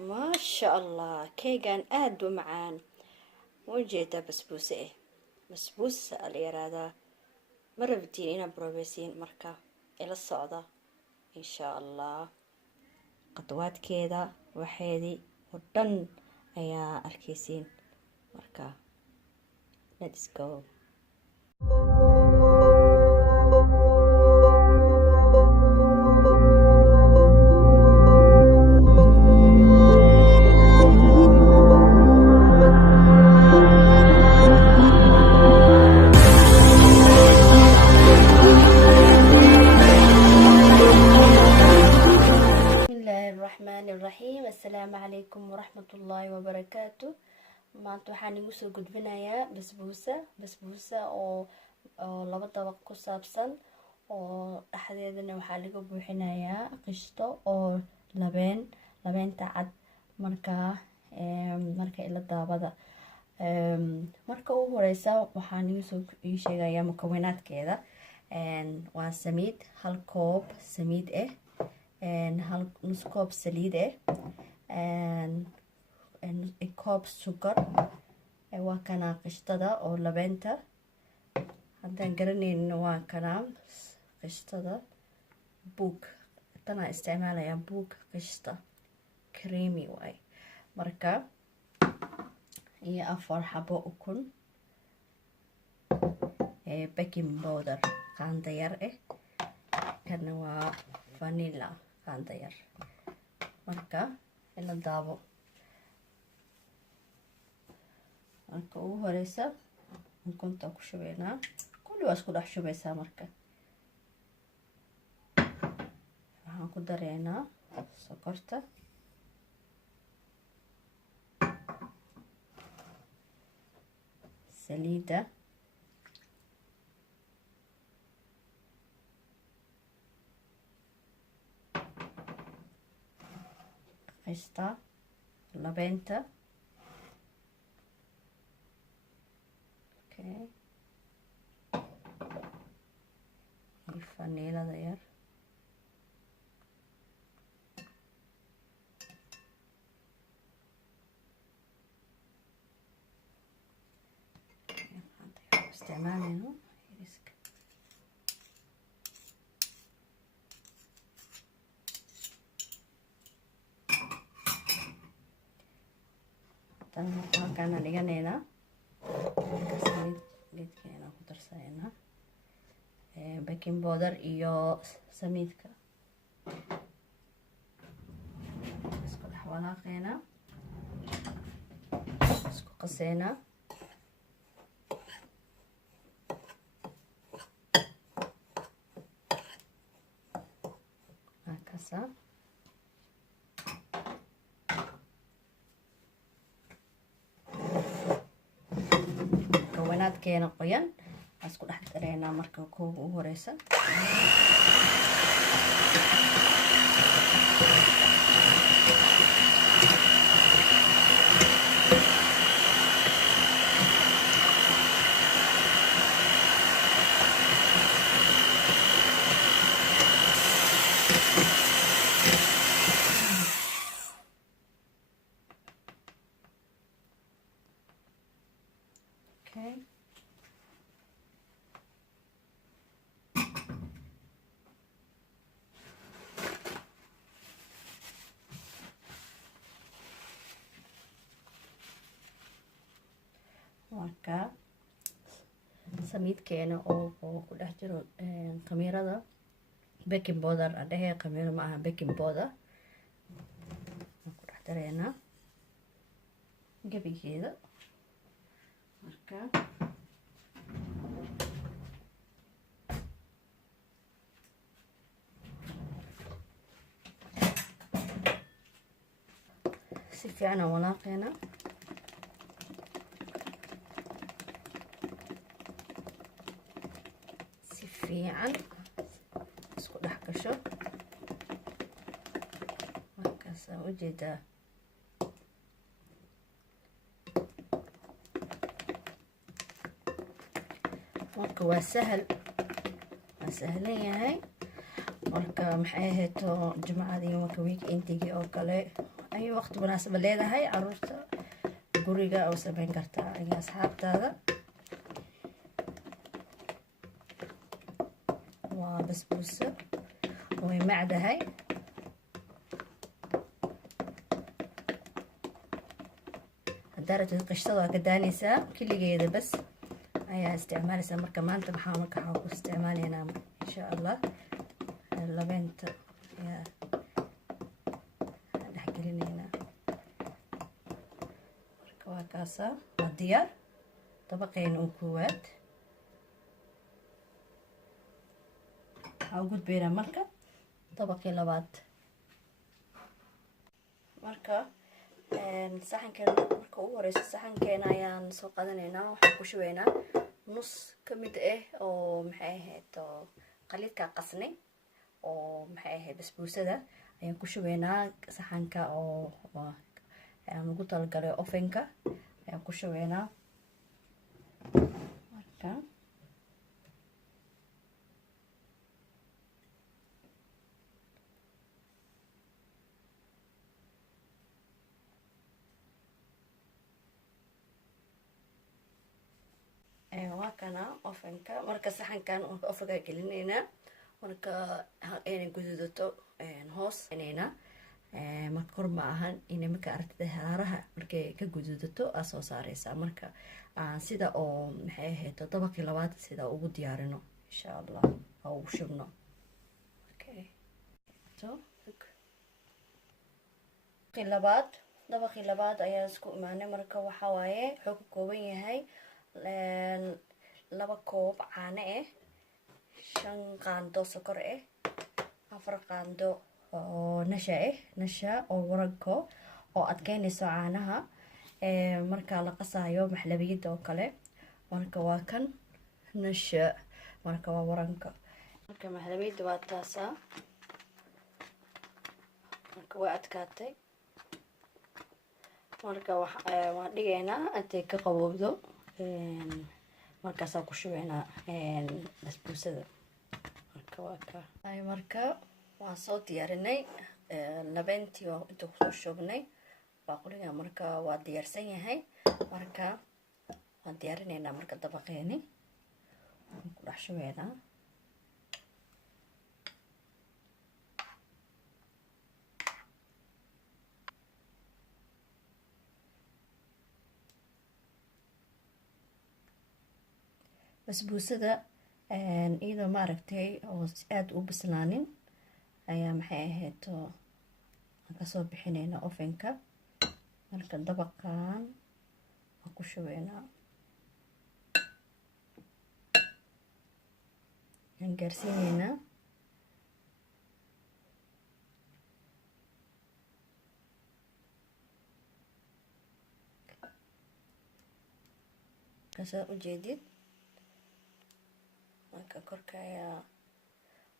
ما شاء الله كيغان آد ومعان وجيتا بسبوسة بسبوسة الإرادة مرة بدين إنا بروبيسين مركا إلى الصعدة إن شاء الله خطوات كذا وحيدي ودن أيا أركيسين مركا let's go. السلام عليكم ورحمة الله وبركاته. maanta waxaan igu soo gudbinayaa basbuusa oo laba dabaq ku saabsan oo dhaxdeedana waxaa laga buuxinayaa qishto oo labeenta cad marka ila daabada marka ugu horeysa waxaan igu sheegayaa mukawanaadkeeda. waa samiid, hal koob samiid hal nus koob saliid koob sukar, waa kana qishtada oo labeenta. haddaan garanaynin waa kana qishtada buug, tanaa isticmaalaya buug qishta creamy waay marka, iyo 4 xabo ukun, baking powder qaanda yar kana waa vanilla qaanda yar. marka ila daabo. marka ugu horeysa ukunta ku shubeynaa, kulli waa isku dhex shubeysaa. marka waxaan ku dareynaa sokorta, saliida, qishta, labeenta, faniilada yar, isticmaaleyno halkaana dhiganeynaa. geedkeena ku darsaneynaa baking powder iyo samiidka, isku dhex walaaqeynaa, isku qaseynaa. halkaasa mukawanaadkeena qoyan isku dhex dareynaa. marka kooga ugu horeysa marka samiidkeena oo ku dhex jiro khamiirada baking powder adhehe, khamiiro ma aha baking powder. ku dhex dareynaa gebigeeda. marka si fiican aan walaaqeynaa. fiican isku dhex gasho. markaasa ujeedaa marka waa sahlan yahay. marka maxay ahayto jumcadii marka weekendigi oo kale ay waqti munaasab leedahay caruurta guriga oo sameyn kartaa iyo asxaabtaada. waa basbuuso way macdahay. haddaad qashtada waa ka daanaysaa keligeeda bas ayaa isticmaalaysaa. marka maanta waxaa ku isticmaalaynaa insha allah labeenta ayaa dhexgelinaynaa. marka waa kaasaa waa diyaar dabaqeena oo koowaad. waxaa u gudbaynaa marka dabaqii labaad. marka saxankeena marka ugu horeysa saxankeena ayaan soo qaadanaynaa. waxaan ku shubaynaa nus ka mid ah oo maxay ahayd qaliidka qasnay oo maxay ahayd basbuusada ayaan ku shubaynaa saxanka oo aan ugu talagalay ovenka ayaan ku shubaynaa. marka waa kana ovenka. marka saxankan ovenka gelinaynaa. marka inay gududato hoos inayna marka kor ma ahan inay marka aragtida haraaraha markay ka gududato aa soo saareysaa. marka sida oo maxay ahayd dabaqii labaad sida ugu diyaarino insha allah oo ugu shubno. dabaqii labaad ayaa isku imaanay. marka waxaa waaye wuxuu ka kooban yahay 2 koob caano ah, 5 qaando sokor ah, 4 qaando oo nasha oo waranko oo adkeynayso caanaha marka la qasayo maxlabiyada oo kale. marka waa kan nasha. marka waa waranka. marka maxlabiyada waa taasa. marka waa adkaatay. marka waan dhigaynaa intay ka qabowdo. markaasaan ku shubaynaa basbuusada. marka waa ka marka waan soo diyaarinay labeentii oo inta kusoo shubnay baaquliga. marka waa diyaarsan yahay. marka waan diyaarinaynaa marka dabaqeeni waan ku dhex shubaynaa. basbuusada iyadoo maaragtay oo aad u bislaanin ayaa maxay ahayd aan kasoo bixinaynaa ovenka. marka dabaqan waan ku shubaynaa. aan gaarsiinaynaa. kasaa ujeedid. marka korka ayaa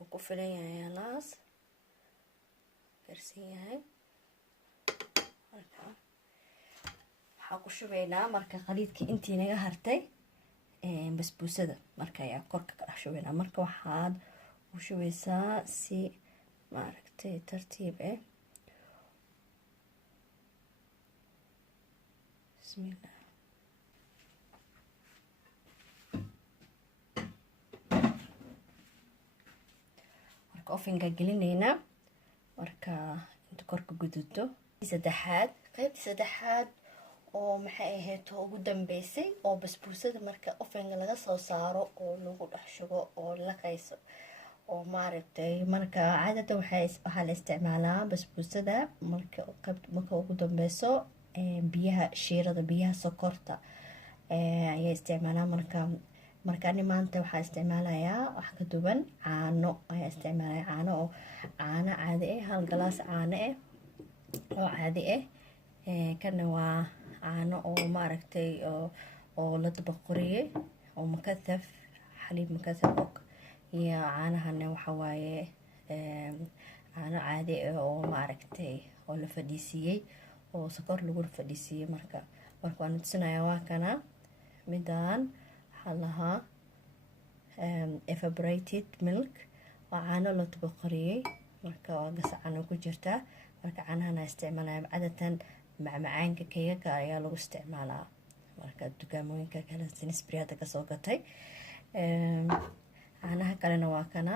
uu ku filan yahay halaas gaarsiin yahay. marka waxaa ku shubaynaa marka qaliidkii intii naga hartay basbuusada. marka ayaa korka ka dhex shubaynaa. marka waxaad u shubaysaa si maaragtay tartiib ah. bismillah. ovenka gelinaynaa. marka inta korka guduto qaybtii saddexaad oo maxay ahayd ugu dambeysay oo basbuusada marka ovenka laga soo saaro oo lagu dhex shubo oo la qayso oo maaragtay. marka caadada waxaa la isticmaalaa basbuusada marka ugu dambeyso biyaha shiirada biyaha sokorta ayaa isticmaalaa. markaani maanta waxaa isticmaalayaa wax ka duwan caano ayaa isticmaalaya. caano caadi ah 1 galaas caano ah oo caadi ah. kana waa caano oo maaragtay oo la dabaqoriyay oo makathaf xaliib makathaf iyo caanahana waxa waaye caano caadi ah oo maaragtay oo la fadhiisiyay oo sokor lagu fadhiisiyay. marka waan tusinayaa waa kana midaan lahaa evaporated milk waa caano la dabaqoriyay. marka waa gasacan ku jirtaa marka caanahan aan isticmaalaya cadatan macmacaanka keegaga ayaa lagu isticmaalaa marka dukaamooyinka kale Sainsbury hadda kasoo gatay. caanaha kalena waa kana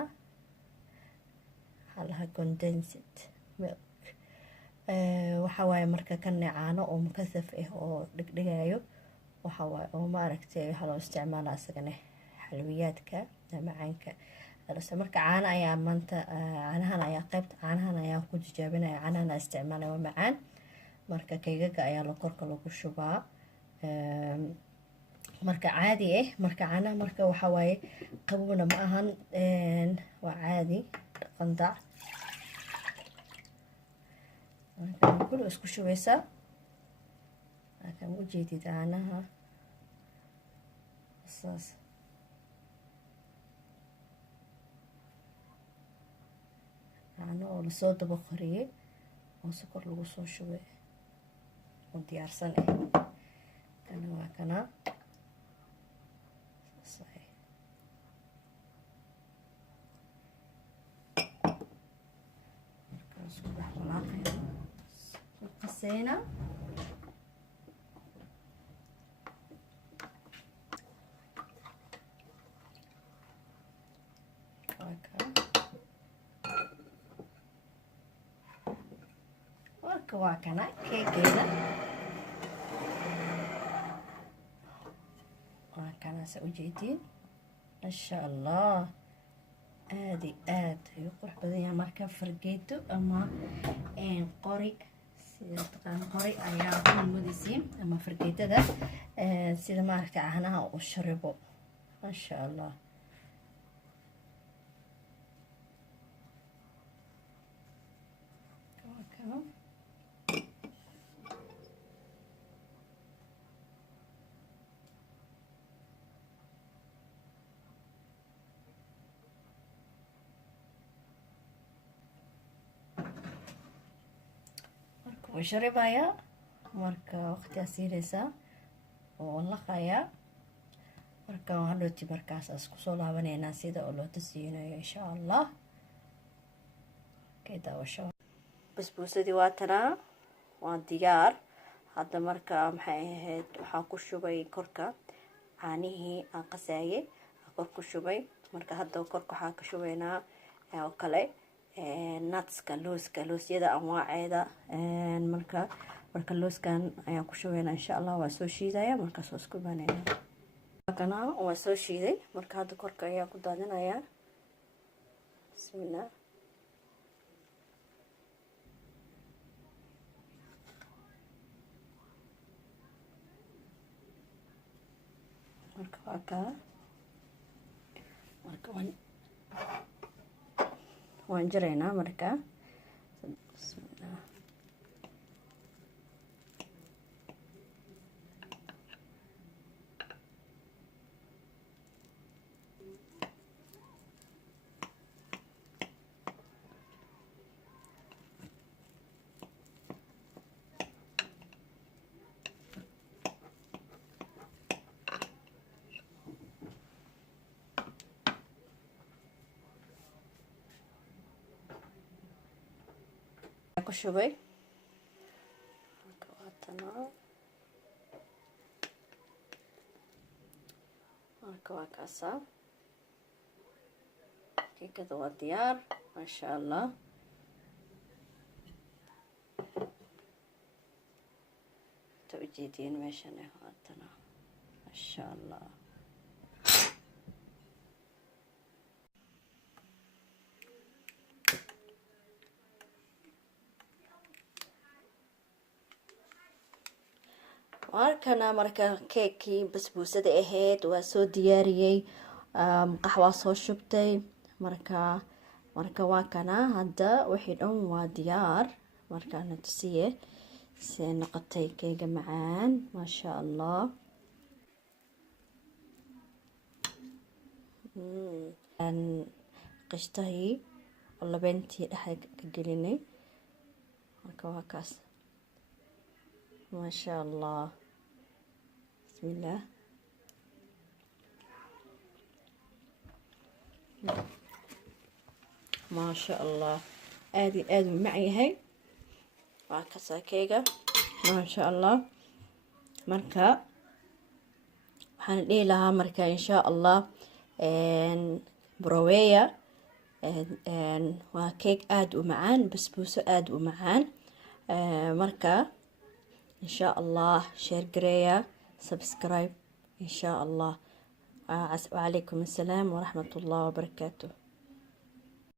halaha condensed milk. waxa waaye marka kan caano oo mukasaf ah oo dhigdhigayo waxa waaye oo maaragtay waxa loo isticmaalaa asagana xalwiyaadka macaanka. marka caana ayaa maanta caanahan ayaa qaybta caanahan ayaa ku tijaabinaya caanahan aan isticmaalay waa macaan marka keegaga ayaa la korka lagu shubaa. marka caadi ah marka caanaha marka waxa waaye qabowna ma ahan waa caadi qandac marka kullu isku shubaysaa akan u jeedid caanaha saas caano oo lasoo daba qariyay oo sokor lagu soo shubay oo diyaarsan kana waa kana qasayna marka waa kana keegeeda waa kana sa ujeedin masha Allah aadi aad ayuu qurux badan yahay marka fargeeto ama qori sida taqaan qori ayaa ku mudisiin ama fargeetada sida maaragtay caanaha u sharibo masha Allah. وشربايا marka waqtigaas siinaysaa oo laqaya marka hadhooti markaas isku soo laabanayna sida oo loo tasiyinayo insha Allah. keda washo basbaasadii waa tana waa diyaar hadda marka maxay ahayd waxaan ku shubay korka caanihii aan qasayay kor ku shubay marka hadda korka waxaan ka shubaynaa oo kale nutska loosyada anwaaceeda marka looskan ayaan ku shubaynaa insha Allah. waa soo shiidaya marka soo isku baanayna kana waa soo shiiday marka hadda korka ayaa ku daadinaya bismillah. marka waa ka marka waan jaraynaa marka bismillah. ku shubay marka waatana marka waa kaasa keekada waa diyaar masha Allah. توجيدين meeshan waatana masha Allah. markana marka keekii basbuusada ahayd waa soo diyaariyay qaxwa soo shubtay marka waa kana hadda wixii dhan waa diyaar marka na tusiye si noqotay keega macaan masha Allah. qishtahi labentii dhaxay ka gelinay marka waa kaas masha Allah. بسم الله. ما شاء الله آدي معي هاي waa kasaakeyga maasha allah. marka waxaan dhihi lahaa marka insha allah broweya waa keeg aada u macaan, basbuuso aada u macaan. marka insha allah share gareeya, subscribe insha allah. وعليكم السلام ورحمة الله وبركاته.